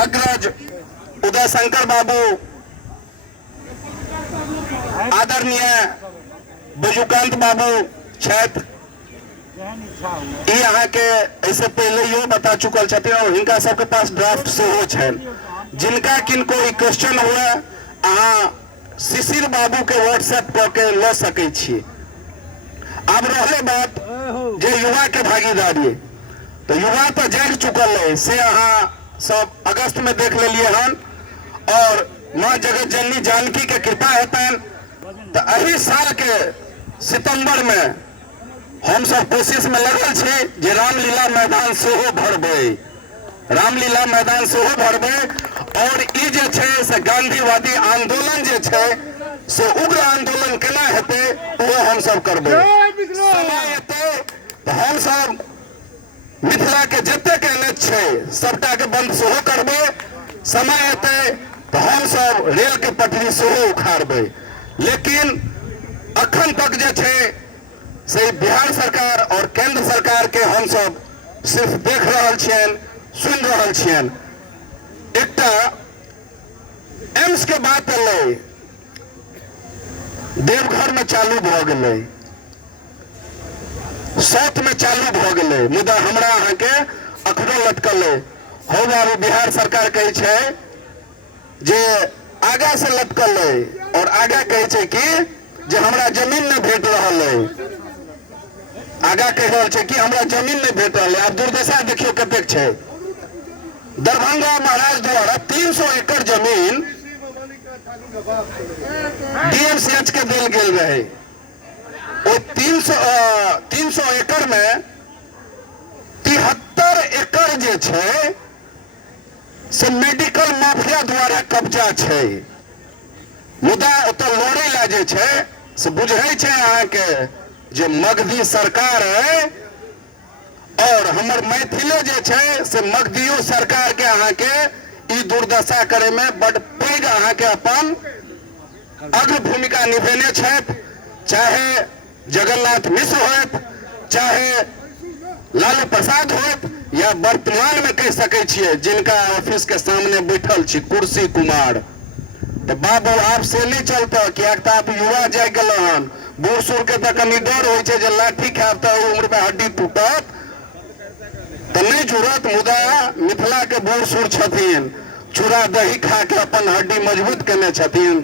अग्रज उदय शंकर बाबू, आदरणीय बजुकांत बाबू क्षेत्र यहाँ के ऐसे पहले यो बता चुकल छथिन और इनका सबके पास ड्राफ्ट से हो छन। जिनका किनको क्वेश्चन हुआ अहाँ शिशिर बाबू के व्हाट्सएप क के ल सके छी। अब रहले बात जे युवा के भागीदारी, तो युवा तो जाग चुकल है से अहाँ सब अगस्त में देख लेलिए हन और माँ जगत जननी जानकी के कृपा हेतन तो अही साल के सितंबर में हम सब कोशिश में लगल छे जे रामलीला मैदान सेहो भरबे, रामलीला मैदान सेहो भरबे और ई जे छे से गांधीवादी आंदोलन जे छे से उग्र आंदोलन केना हेते वो हम सब करबे। समय हेते तो हम सब मिथिला के जते के एनएच छे सबटा के बंद सेहो करबे। समय हेते तो हम सब रेल के पटरी सेहो उखाड़बे। लेकिन अखन तक जे छे से बिहार सरकार और केंद्र सरकार के हम सब सिर्फ देख रहल छियन, सुन रहल छियन। एकटा एम्स के बात एलै, देवघर में चालू भ गेलै, साउथ में चालू भ गेलै, मुदा हमरा अहाँ के अखनो लटकल है। हो बाबू बिहार सरकार कहे छे जे आगा से लटकल है और आगा कहे छे कि जे हमरा जमीन नहीं भेट रहल है, आगा कह रहल छे कि हमरा जमीन नहीं भेट रहल है। अब दुर्दशा देखियो कतेक छे। दरभंगा महाराज द्वारा 300 एकड़ जमीन डीएमसीएच के देल गेल रहे। वो 300 एकड़ में 73 एकड़ जे छे से मेडिकल माफिया द्वारा कब्जा छे। मुदा ओतऽ लड़े ला जे छे से बुझे छे अहाँ के जे मगधी सरकार है और हमर मैथिले जे छे से मगधियो सरकार के अहाँ के ई दुर्दशा करे में बड़ पैघ अहाँ के अपन अग्र भूमिका निभेने छथि। चाहे जगन्नाथ मिश्र होत, चाहे लालू प्रसाद होत, या वर्तमान में कह सके छिए जिनका ऑफिस के सामने बैठल छी कुर्सी कुमार। तो बाबू आप से नहीं चलता कि आप युवा जाग गल हन। बूढ़ सूढ़ के तो कनी डर हो लाठी खाब तो उम्र में हड्डी टूटत तो नहीं जुड़त। मुदा मिथिला के बूढ़ सूढ़ छथिन चूड़ा दही खा के अपन हड्डी मजबूत केने छथिन।